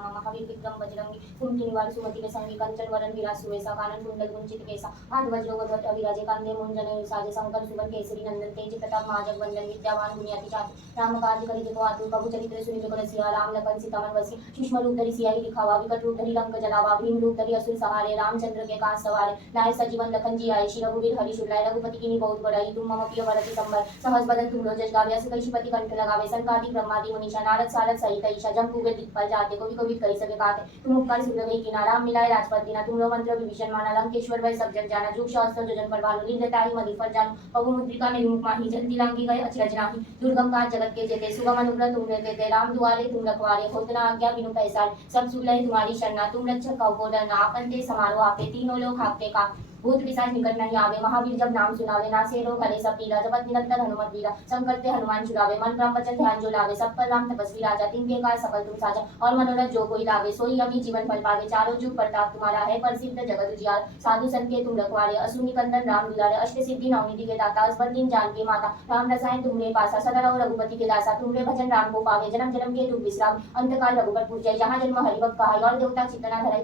राम महावीर विक्रम बजरंगी कुंती निवार सुमति के संगी कंचन वरण विराज सुवेसा कानन कुंडल कुंचित केसा हाथ वज्र ध्वज अविराजे कांधे मुंजन साजे शंकर सुवन केसरी नंदन तेज प्रताप महाजग वंदन विद्यावान गुणियाति चातुर राम काज करिते को आतुर प्रभु चरित्र सुनिते को रसिया राम लखन सीता मन बसी सूक्ष्म रूप धरि सियाहि दिखावा विकट रूप धरि लंक जलावा भीम रूप धरि असुर सहारे रामचंद्र के काज सवारे लाए सजीवन लखन जी आए श्री रघुवीर हरि शुलाए रघुपति की बहुत बड़ाई तुम मम प्रिय भरत संबर सहज बदन तुम रोजस गावे अस कईशिपति कंठ लगावे संकादि ब्रह्मादि मुनीषा नारद सारद सहित ईशा जम कुबेर दिक्पाल जाते कवि कवि कहि सके काते तुम उपकार सुलभे किनारा मिलाए राजपद दीना तुम मंत्र विभीषण माना लंकेश्वर वै सब जग जाना जुग सहस्त्र जोजन पर भानु लीलताहि मधुफल जानु पवु मुद्रिका में मुख माही जल्दी लांगी गए अचरज नाही दुर्गम काज जगत के जेते सुगम अनुग्रह तुम देते राम दुआरे तुम रखवारे होत न आज्ञा बिनु पैसारे सब सुन लहे तुम्हारी शरणा तुम रक्षक कहो को डरना आपन ते समारो आपे तीनों लोग आपके का भूत पिशाच निकट नहीं आवे महावीर जब नाम सुनावे नासे रोग हरे सब पीरा जपत निरंतर हनुमत वीरा संकट ते हनुमान छुड़ावे मन क्रम वचन ध्यान जो लावे सब पर राम तपस्वी राजा तिनके काज सफल तुम साजा और मनोरथ जो कोई लावे सोई अभी जीवन फल पावे चारों जुग प्रताप तुम्हारा है प्रसिद्ध जगत उजियार साधु संत के तुम रखवारे असुर निकंदन राम दुलारे अष्ट सिद्धि नवनिधि के दाता असबर दीन जानकी माता राम रसायन तुमरे पासा सदा रहो रघुपति के दासा तुमरे भजन राम को पावे जन्म जन्म के दुख विश्राम अंत काल रघुपत पुर जाय जहाँ जन्म हरि भक्त कहाय और देवता चित्तना धरे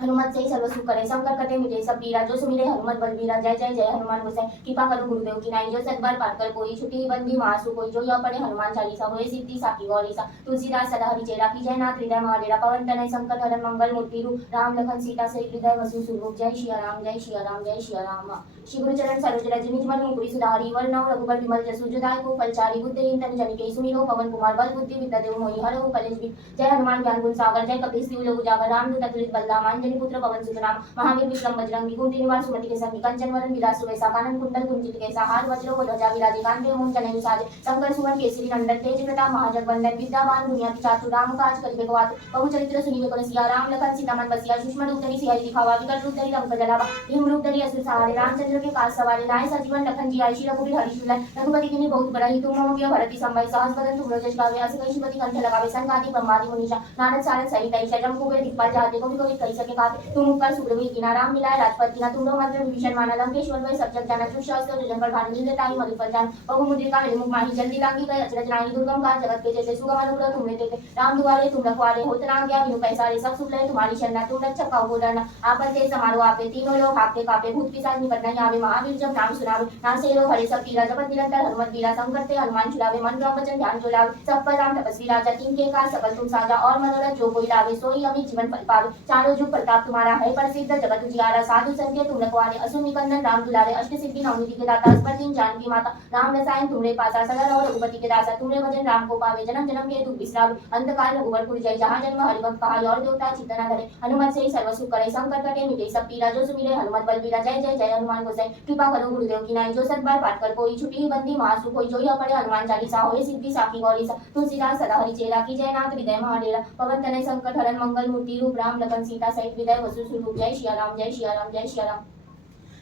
हनुमत से ही सर्व सुख करे संकट कटे मिटे सब पीरा जो सुमिरे हनुमत बलबीरा जय जय जय हनुमान गोसाई कृपा करो गुरुदेव की नाई जो सतबार पाठ कर कोई छुट्टी बंदी महासु कोई जो यह पढ़े हनुमान चालीसा होए सिद्धि साखी गौरीसा तुलसीदास सदा हरि चेरा की जय नाथ हृदय महाडेरा पवन तनय संकट हरण मंगल मूर्ति रूप राम लखन सीता से हृदय वसु सुरूप जय श्री राम जय श्री राम जय श्री राम श्री गुरु चरण सरोज रज निज मन मुकुरी सुधारी वर्णव रघुबर विमल जसु जदाय को फलचारी बुद्धिहीन तनु जनिके सुमिरो पवन कुमार बल बुद्धि विद्या देव मोहि हरहु कलेश भी जय हनुमान ज्ञान गुण सागर जय कपीस तिहु लोक उजागर रामदूत अतुलित बलधाम अंजनी पुत्र पवन सुत नाम महावीर विक्रम बजरंगी कुंती निवार सुमति के संगी कंचन वरण विलास सुवेसा कानन कुंडल कुंचित केसा हाथ वज्र ध्वजा विराजे कांधे मुंजन साजे शंकर सुवन केसरी नंदन तेज प्रताप महाजग वंदन विद्यावान गुणियाति चातुर राम काज करिबे को आतुर प्रभु चरित्र सुनिबे को रसिया राम लखन सीता मन बसिया सूक्ष्म रूप धरि सियाहि दिखावा विकट रूप धरि लंक जलावा भीम रूप धरि असुर सहारे रामचंद्र के काज सवारे लाए सजीवन लखन जी आए श्री रघुवीर हरि शुलाए रघुपति की बहुत बड़ाई तुम मम प्रिय भरत संबर सहज बदन तुम रोजस गावे अस कईशिपति कंठ लगावे संकादि ब्रह्मादि मुनीषा नारद सारद सहित ईशा जम कुबेर दिक्पाल जाते कवि कवि कहि सके काते तुम उपकार सुग्रीव किनारा मिलाए राजपद दीना तुम मंत्र विभीषण माना लंकेश्वर वै सब जग जाना जुग सहस्त्र जोजन पर भानु लीलताहि मधुफल जानु पवु मुद्रिका में मुख माही जल्दी लांगी गए अचरज नाही दुर्गम काज जगत के जेते सुगम अनुग्रह तुम देते राम दुआरे तुम रखवारे होत न आज्ञा बिनु पैसारे सब सुन लहे तुम्हारी शरणा तुम रक्षक कहो को डरना आपन ते समारो आपे तीनों लोग आपके कापे भूत पिशाच निकट नहीं आवे महावीर जब नाम सुनावे नासे रोग हरे सब पीरा जपत निरंतर हनुमत वीरा संकट ते हनुमान छुड़ावे मन क्रम वचन ध्यान जो लावे सब पर राम तपस्वी राजा तिनके काज सफल तुम साजा और मनोरथ जो कोई लावे सोई अमित जीवन फल पावे चारों जुग प्रताप तुम्हारा है प्रसिद्ध जगत उजियारा साधु संत के तुम रखवारे असुर निकंदन राम दुलारे अष्ट सिद्धि नवनिधि के दाता असबर दीन जानकी माता राम रसायन तुमरे पासा सदा रहो रघुपति के दासा तुमरे भजन राम को पावे जन्म जन्म के दुख विश्राम अंत काल रघुवर पुर जाय जहाँ जन्म हरि भक्त कहाय और देवता चित्तना धरे हनुमत से ही सर्व सुख करे संकट कटे मिटे सब पीरा जो सुमिरे हनुमत बलबीरा जय जय जय हनुमान गोसाई कृपा करो गुरुदेव की नाई जो सतबार पाठ कर कोई छुट्टी बंदी महासु कोई जो यह पढ़े हनुमान चालीसा होए सिद्धि साखी गौरीसा तुलसीदास सदा हरि चेरा की जय नाथ हृदय महाडेरा पवन तनय संकट हरण मंगल मूर्ति रूप राम लखन सीता सहित हृदय वसु स्वरूप जय श्री राम जय श्री राम जय श्री राम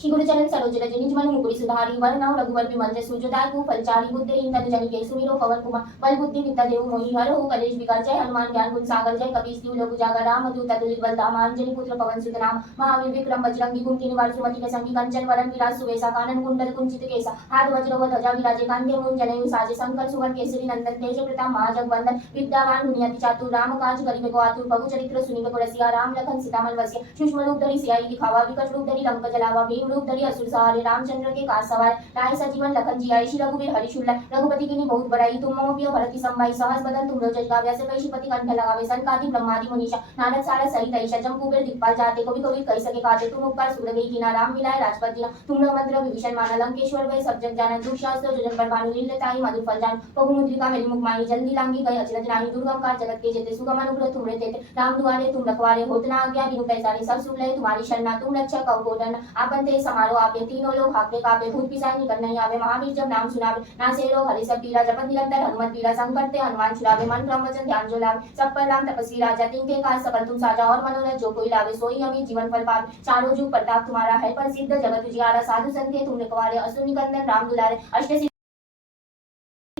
श्री गुरु चरण सरोज रज निज मन मुकुरी सुधारी वर्णव रघुवर विमल जसु जदाय को फलचारी बुद्धिहीन तनु जनिके सुमिरो पवन कुमार बल बुद्धि विद्या देव मोहि हरहु कलेश विकार जय हनुमान ज्ञान गुण सागर जय कपीस तिहु लोक उजागर रामदूत अतुलित बलधाम अंजनी पुत्र पवन सुत नाम महावीर विक्रम बजरंगी कुंती निवार सुमति के संगी कंचन वरण विराज सुवेसा कानन कुंडल कुंचित केसा हाथ वज्र ध्वजा विराजे कांधे मुंजन साजे शंकर सुवन केसरी नंदन तेज प्रताप महाजग वंदन विद्यावान गुणियाति चातुर राम काज करिबे को आतुर प्रभु चरित्र सुनिबे को रसिया राम लखन सीता मन बसिया सूक्ष्म रूप धरि सियाहि दिखावा विकट रूप धरि लंक जलावा भीम रूप धरि असुर सहारे रामचंद्र के काज सवारे लाए सजीवन लखन जी आए श्री रघुवीर हरि शुलाए रघुपति की बहुत बड़ाई तुम मम प्रिय भरत संभाई सहज बदन तुम रोजस गावे अस कईशिपति कंठ लगावे संकादि ब्रह्मादि मुनीषा नारद सारद सहित ईशा जम कुबेर दिक्पाल जाते कवि कवि कहि सके काते तुम उपकार सुग्रीव किनारा मिलाए राजपद दीना तुम मंत्र विभीषण माना लंकेश्वर वै सब जग जाना जुग सहस्त्र जोजन पर भानु लीलताहि मधुफल जानु पवु मुद्रिका में मुख माही जल्दी लांगी गए अचरज नाही दुर्गम काज जगत के जेते सुगम अनुग्रह तुमरे तेते राम दुआरे तुम रखवारे होत न आज्ञा बिनु पैसारे सब सुन लहे तुम्हारी शरणा तुम रक्षक कहो को डरना आपन ते समारो आपे तीनों लोग आपके कापे भूत पिशाच निकट नहीं आवे महावीर जब नाम सुनावे नासे रोग हरे सब पीरा जपत निरंतर हनुमत वीरा संकट ते हनुमान छुड़ावे मन क्रम वचन ध्यान जो लावे सब पर राम तपस्वी राजा तिनके काज सफल तुम साजा और मनोरथ जो कोई लावे सोई अमित जीवन फल पावे चारों जुग प्रताप तुम्हारा है प्रसिद्ध जगत उजियारा साधु संत के तुम रखवारे असुर निकंदन राम दुलारे अष्ट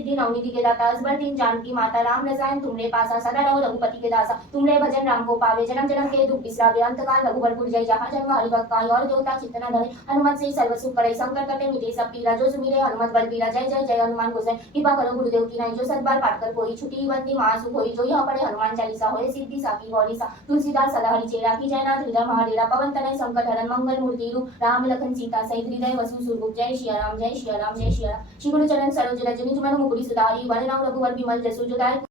सिद्धि नवनिधि के दाता असबर दीन जानकी माता राम रसायन तुमरे पासा सदा रहो रघुपति के दासा तुमरे भजन राम को पावे जन्म जन्म के दुख बिसरावे अंतकाल रघुबर जय जहाँ जन्म हरिभक्त का और देवता चित्तना धरे हनुमत से सर्व सुख करे संकट कटे मिटे सब पीरा जो सुमिरे हनुमत बलबीरा जय जय जय हनुमान गोसाई कृपा करो गुरुदेव की नहीं जो सतबार पाठ कर कोई छुट्टी बंदी महासुख होई जो यह पढ़े हनुमान चालीसा होए सिद्धि साकी गौरी सा तुलसीदास सदा हरि चेरा की जयनाथ हृदय महाडेरा पवन तनय संकट हरन मंगल मूर्ति रूप राम लखन सीता सहित हृदय वसु सुरभूप जय श्री राम जय श्री राम जय श्री राम श्री गुरु चरण सरोज रज निज मन मुकुरी सुधारी वरनाम रघुवर विमल जसु जुदाय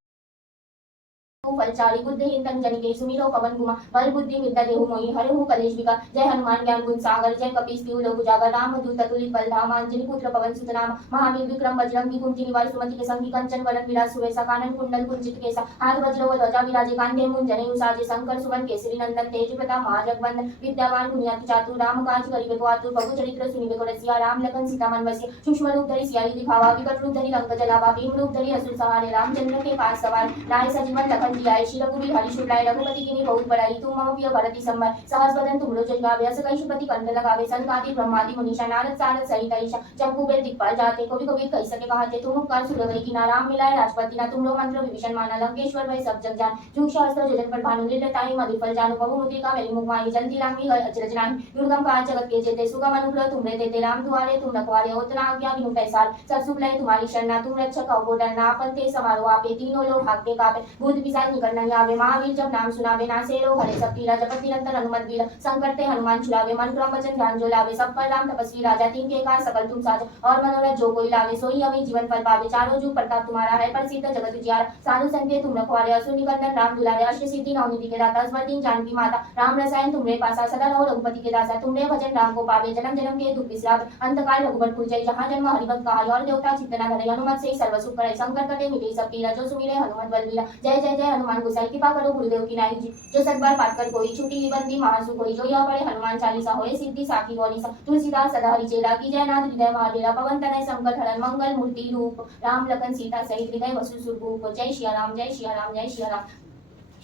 फलचारी बुद्धिहीन तन जनिके सुमिरो पवन कुमार बल बुद्धि विद्या देहु मोहि हरहु कलेश विकार जय हनुमान ज्ञान गुण सागर जय कपीस तिहु लोक उजागर राम दूत अतुलित बल धाम अंजनी पुत्र पवन सुत नाम महावीर विक्रम बजरंगी कुंती निवार सुमति के संगी कंचन वरन विराज सुवेसा कानन कुंडल कुंचित केसा हाथ वज्र व ध्वजा विराजे कांधे मुंज जनेऊ साजे शंकर सुवन केसरी नंदन तेज प्रताप महाजगवंदन विद्यावान गुणियाति चातुर राम काज करिबे को आतुर प्रभु चरित्र सुनिबे को रसिया राम लखन सीता मन बसिया सूक्ष्म रूप धरि सियाई दिखावा विकट रूप धरि लंक जलावा भीम रूप धरि असुर सहारे रामचंद्र के पास सवार लाए सजीवन लखन जी आए श्री रघुवीर हरि शुक्लाय रघुपति की बहुत बड़ाई तुम मम प्रिय भरति संभाय सहस बदन तुम रोज गावे अस कई शुपति कंठ लगावे संकादि ब्रह्मादि मुनीषा नारद सारद सहित ईशा जम्बू बेर दिक्पाल जाते कवि कवि कह सके कहते तुम उपकार सुरवै की नाराम मिलाए राजपति ना तुम लो मंत्र विभीषण माना लंकेश्वर भय सब जग जान जुग सहस्त्र जोजन पर भानु लीलताई मधुफल जानु बहु मुद्रिका मेरी मुखमाई जल्दी रामी गए अचरज नाहि दुर्गम काज जगत के जेते सुगम अनुग्रह तुम रे देते राम दुआरे तुम रखवारे होत ना आज्ञा बिनु पैसार सब सुख लय तुम्हारी शरणा तुम रक्षक कहो डरना आपन ते समारो आपे तीनों लोग भागते कापे भूत पिशाच निकट नहीं आवे महावीर जब नाम सुनावे नासे रोग हरे सब पीरा जपत निरंतर हनुमत बीरा संकट ते हनुमान छुड़ावे मन क्रम वचन ध्यान जो लावे सब पर राम तपस्वी राजा तीन के काज सकल तुम साजा और मनोरथ जो कोई लावे सोई अमी जीवन फल पावे चारों जुग प्रताप तुम्हारा है प्रसिद्ध जगत उजियारा साधु संत तुम रखवारे असुर निकंदन राम दुलारे अष्ट सिद्धि नवनिधि के दाता असबर दीन जानकी माता राम रसायन तुमरे पासा सदा रहो रघुपति के दासा तुमरे भजन राम को पावे जन्म जन्म के दुख बिसरावे अंतकाल रघुबर जय जहाँ जन्म हरिभक्त का और देवता चित्तना धरे हनुमत से सर्व सुख करे संकट कटे मिटे सब पीरा जो सुमिरे हनुमत बलबीरा जय जय जय हनुमान गोसाई कृपा करो गुरुदेव की नाई जो सतबार पाठ कर कोई छुट्टी बंदी महासुख होई जो यह पढ़े हनुमान चालीसा होए सिद्धि साकी गौरी सा तुलसीदास सदा हरि चेरा की जयनाथ हृदय महाडेरा पवन तनय संकट हरन मंगल मूर्ति रूप राम लखन सीता सहित हृदय वसु सुरभूप जय श्री राम जय श्री राम जय श्री राम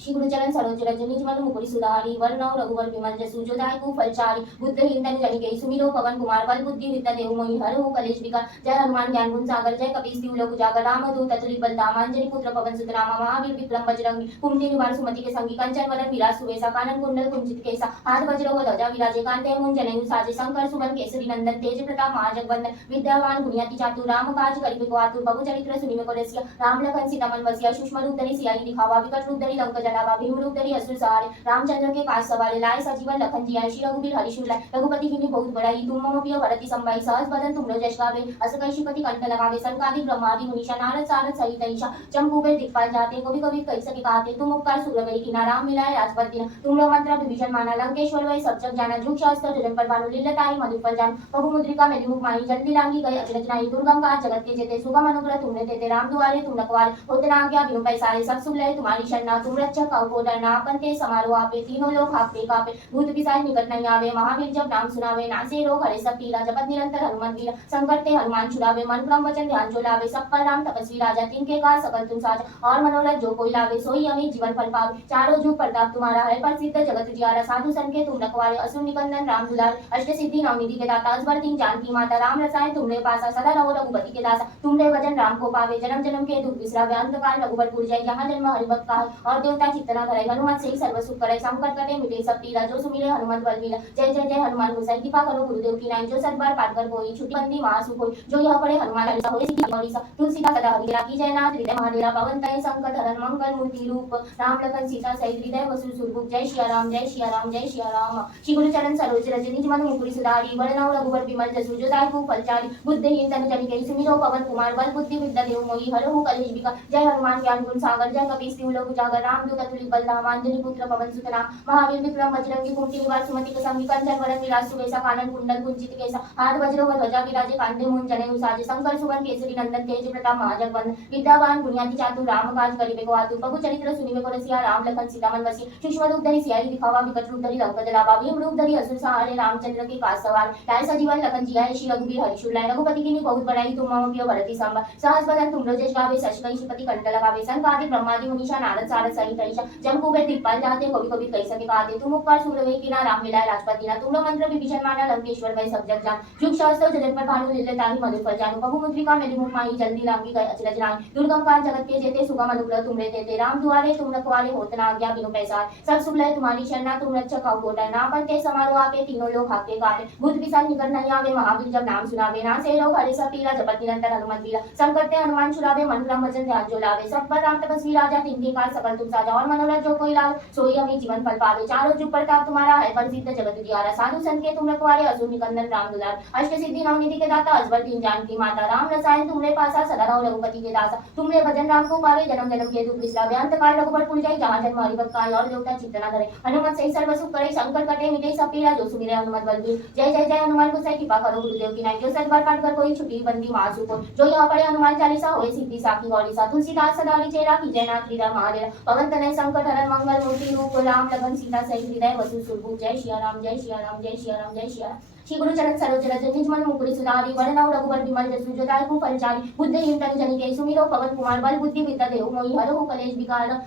श्री गुरु चरण सरोज रज निज मन मुकुरी सुधारी वरनौ रघुवर विमल जसु जो दायकु फलचारी बुद्धिहीन तन जनिके सुमिरो पवन कुमार बल बुद्धि विद्या देहु मोहि हरहु कलेश विकार जय हनुमान ज्ञान गुण सागर जय कपीस तिहु लोक उजागर राम दूत अतुलित बल धाम अंजनी पुत्र पवन सुत नाम महावीर विक्रम बजरंगी कुंती निवार सुमति के संगी कंचन वरन विराज सुवेसा कानन कुंडल कुंचित केसा हाथ वज्र व ध्वजा विराजे कांधे मुंज जनेऊ साजे शंकर सुवन केसरी नंदन तेज प्रताप महाजगवंदन विद्यावान गुणियाति चातुर राम काज करिबे को आतुर प्रभु चरित्र सुनिबे को रसिया राम लखन सीता मन बसिया सूक्ष्म रूप धरि सियाई दिखावा विकट रूप धरि लंक जलावा भीम रूप धरि असुर सहारे रामचंद्र के पास सवारे लाए सजीवन लखन जी आए श्री रघुवीर हरि शुक्लाय रघुपति की बहुत बड़ाई तुम मम प्रिय भरति संभाई सहस बदन तुम रोज गावे अस कई शुपति कंठ लगावे संकादि ब्रह्मादि मुनीषा नारद सारद सहित ईशा जम्बू बेर दिक्पाल जाते कवि कवि कह सके कहते तुम उपकार सुरवै की नाराम मिलाए राजपति तुम लो मंत्र विभीषण माना लंकेश्वर भय सब जग जाना जुग सहस्त्र जोजन पर भानु लीलताई मधुफल जान बहु मुद्रिका मेरी मुखमाई जल्दी रांगी गए अचरज नाहि दुर्गम काज जगत के जेते सुगम अनुग्रह तुमने देते राम दुआरे तुम रखवारे होते ना आज्ञा बिनु पैसारे सब सुख लय तुम्हारी शरणा तुम रक्षक कहो डरना आपन ते समारो आपे तीनों लोग भागते कापे भूत पिशाच निकट नहीं आवे महावीर जब नाम सुनावे नासे रोग हरे सब पीरा जपत निरंतर हनुमत बीरा संकट ते हनुमान छुड़ावे मन क्रम वचन ध्यान जो लावे सब पर राम तपस्वी राजा तीन के काज सकल तुम साजा और मनोरथ जो कोई लावे सोई अमी जीवन फल पावे चारों जुग प्रताप तुम्हारा है प्रसिद्ध जगत उजियारा साधु संत के तुम रखवारे असुर निकंदन राम दुलार अष्ट सिद्धि नवनिधि के दाता असबर दीन जानकी माता राम रसायन तुमरे पासा सदा रहो रघुपति के दासा तुमरे भजन राम को पावे जन्म जन्म के दुख बिसरावे अंतकाल रघुबर जय जहाँ जन्म हरिभक्त का और देवता चित्तना धरे हनुमत से सर्व सुख करे संकट कटे मिटे सब पीरा जो सुमिरे हनुमत बलबीरा जय जय जय हनुमान गोसाई कृपा करो गुरुदेव की नाई जो सतबार पाठ कर कोई छुट्टी बंदी महासुख होई जो यह पढ़े हनुमान चालीसा होए सिद्धि गौरी सा तुलसीदास सदा हरि की जयनाथ हृदय महाडेरा पवन तनय संकट हरन मंगल मूर्ति रूप राम लखन सीता सहित हृदय वसु सुरभूप जय श्री राम जय श्री राम जय श्री राम श्री गुरु चरण सरोज रज निज मन मुकुरी सुधारी वरनौ रघुवर विमल जसु जो दायकु फलचारी बुद्धिहीन तन जनिके सुमिरो पवन कुमार बल बुद्धि विद्या देहु मोहि हरहु कलेश विकार जय हनुमान ज्ञान गुण सागर जय कपीस तिहु लोक उजागर राम दूत अतुलित बल धाम अंजनी पुत्र पवन सुत नाम महावीर विक्रम बजरंगी कुंती निवार सुमति के संगी कंचन वरन विराज सुवेसा कानन कुंडल कुंचित केसा हाथ वज्र व ध्वजा विराजे कांधे मुंज जनेऊ साजे शंकर सुवन केसरी नंदन तेज प्रताप महाजगवंदन विद्यावान गुणियाति चातुर राम काज करिबे को आतुर प्रभु चरित्र सुनिबे को रसिया राम लखन सीता मन बसिया सूक्ष्म रूप धरि सियाई दिखावा विकट रूप धरि लंक जलावा भीम रूप धरि असुर सहारे रामचंद्र के पास सवार लाए सजीवन लखन जी आए श्री रघुवीर हरि शुक्लाय रघुपति की बहुत बड़ाई तुम मम प्रिय भरति संभाय सहस बदन तुम रोज गावे शश कई शुपति कंठ लगावे संकादि ब्रह्मादि मुनीषा नारद सारद सहित तैशा जम कुबेर दिक्पाल जाते कभी कभी कैसा के कहते तुम उपकार सूरवे की ना राम मिलाए राजपति ना तुम मंत्र विभीषण माना लंकेश्वर गए सब जग जान जुग सहस्त्र जगत पर भानु लीले ताहि मधुर जानु बहु मुद्रिका मेरी मुख माही जल्दी लांगी गए अचरज रानी दुर्गम काज जगत के जेते सुगम अनुग्रह तुमरे तेते राम दुआरे तुम रखवारे होत न आज्ञा बिनु पैसार सब सुख लय तुम्हारी शरणा तुम रक्षक हो कोटा ना बनते समारो आपे तीनों लोग हाके काटे भूत पिशाच निकट नहीं आवे महावीर जब नाम सुनावे ना से रोग हरे सब पीरा जपत निरंतर हनुमत वीरा संकट ते हनुमान छुड़ावे मन क्रम वचन ध्यान जो लावे सब पर राम तपस्वी राजा तिनके काज सकल तुम साजा और मनोरथ जो कोई लावे सोई अमी जीवन फल पावे चारों जुग प्रताप तुम्हारा है प्रसिद्ध जगत जियारा साधु संत के तुम रखवारे असुर निकंदन राम दुलार अष्ट सिद्धि नवनिधि के दाता अजबर दीन जानकी माता राम रसायन तुमरे पासा सदा रहो रघुपति के दासा तुमरे भजन राम को पावे जन्म जन्म के दुख बिसरावे अंत काल रघुबर पुर जाई जहाँ जन्म हरि भक्त काल और देवता चिंतना करे हनुमत से सर्व सुख करे संकट कटे मिटे सब पीड़ा जो सुमिरे हनुमत बलवीर जय जय जय हनुमान गोसाई कृपा करो गुरुदेव की नाई जो सतबार पाठ कर कोई छुटी बंदी मासु को जो यहाँ पढ़े हनुमान चालीसा होए सिद्धि साखी गौरी सा तुलसीदास सदा चेरा की जयनाथ हृदय महादेव पवन तनय संकट हरण मंगल मूर्ति रूप राम लगन सीता सहित हृदय वसु सुरभु जय श्री राम जय श्री राम जय श्री राम जय श्री राम श्री गुरु चरण सरोज रज निज मन मुकुर सुधारी वरनव रघुवर विमल जसु जो दायकु फलचारी बुद्धिहीन तनु जनिके सुमिरो पवन कुमार बल बुद्धि विद्या देहु मोहि हरहु कलेश विकार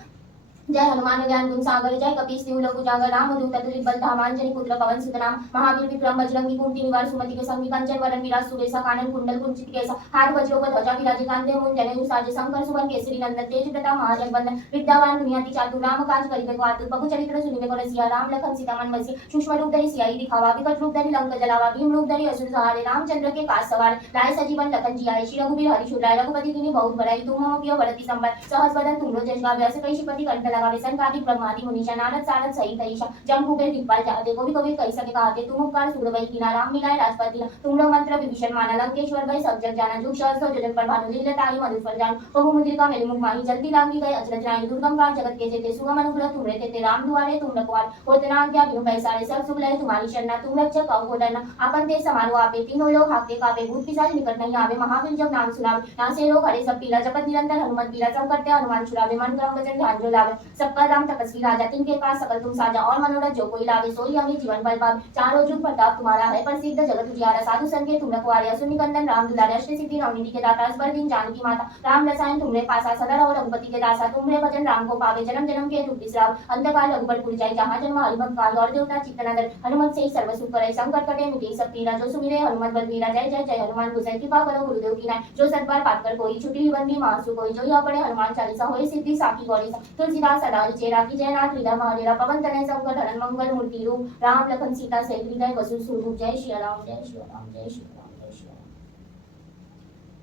जय हनुमान ज्ञान गुण सागर जय कपीस तिहु लोक उजागर राम दूत अतुलित बल धाम अंजनी पुत्र पवन सुत नाम महावीर विक्रम बजरंगी कुमति निवार सुमति के संगी कंचन वरण विराज सुबेसा कानन कुंडल कुंचित केसा हाथ वज्रो ध्वजा विराजे कांधे मुंज जनेऊ साजे शंकर सुवन केसरी नंदन तेज प्रताप महाजगवंदन विद्यावान गुणियाति चातुर राम काज करिबे को आतुर बहु चरित्र सुनिबे को रसिया राम लखन सीता मन बसिया सूक्ष्म रूप धरि सियाई दिखावा विकट रूप धरि लंक जलावा भीम रूप धरि असुर सहारे रामचंद्र के काज सवार लाए सजीवन लखन जियाए श्री रघुबीर हरि शुराय रघुपति तिनि बहुत बड़ाई तुम मम प्रिय भरति संबर सहस बदन तुमरो जस गावे अस कई श्रीपति कंठ लगावे संकादि ब्रह्मादि मुनीषा नारद सारद सहित ईशा जम्बूके दिक्पाल जाते कभी कभी कैसा के कहते तुम उपकार सूरवै कीना राम मिलाए राजपति तुमरो मंत्र विभीषण माना लंकेश्वर गए सब जग जाना जुग सहस्त्र जो जग पर भानु लीले ताहि मधुर जान बहु मुद्रिका मेरी मुख माही जल्दी लांगी गए अचरज रानी दुर्गम काज जगत के जेते सुगम अनुग्रह तुमरे तेते राम दुआरे तुम रखवार होते न आज्ञा बिनु पैसारे सब सुख लय तुम्हारी शरणा तुम रक्षक हो डरना आपन ते समारो आपे तीनों लोग हाके कापे भूत पिशाच निकट नहीं आवे महावीर जब नाम सुनावे ना से रोग हरे सब पीला जपत निरंतर हनुमत वीरा संकट ते हनुमान छुड़ावे मन क्रम वचन ध्यान जो लावे सब पर राम तपस्वी राजा तिनके पास सकल तुम साजा और मनोरथ जो कोई लावे सोई अमी जीवन बल पावे चारों जुग प्रताप तुम्हारा है प्रसिद्ध जगत उजियारा साधु संत के तुम रखवारे असुर निकंदन राम दुलारे अष्ट सिद्धि नवनिधि के दाता असबर दीन जानकी माता राम रसायन तुमरे पासा सदा रहो रघुपति के दासा तुमरे भजन राम को पावे जन्म जन्म के दुख बिसराव अंत काल रघुबर पुर जाई जहाँ जन्म हरि भक्त काल और देवता चित्तनागर हनुमत से सर्व सुख करे संकट कटे मिटे सब पीड़ा जो सुमिरे हनुमत बलवीरा जय जय जय हनुमान गोसाई कृपा करो गुरुदेव की नाई जो सतबार पाठ कर कोई छुटी बंदी मासु कोई जो यह पढ़े हनुमान चालीसा होए सिद्धि साखी गौरी सा तुलसीदास सदा चेरा की जयनाथ हृदय महादेव पवन तनय संकट हरण मंगल मूर्ति रूप राम लखन सीता सहित हृदय वसु सुरभु जय श्री राम जय श्री राम जय श्री राम।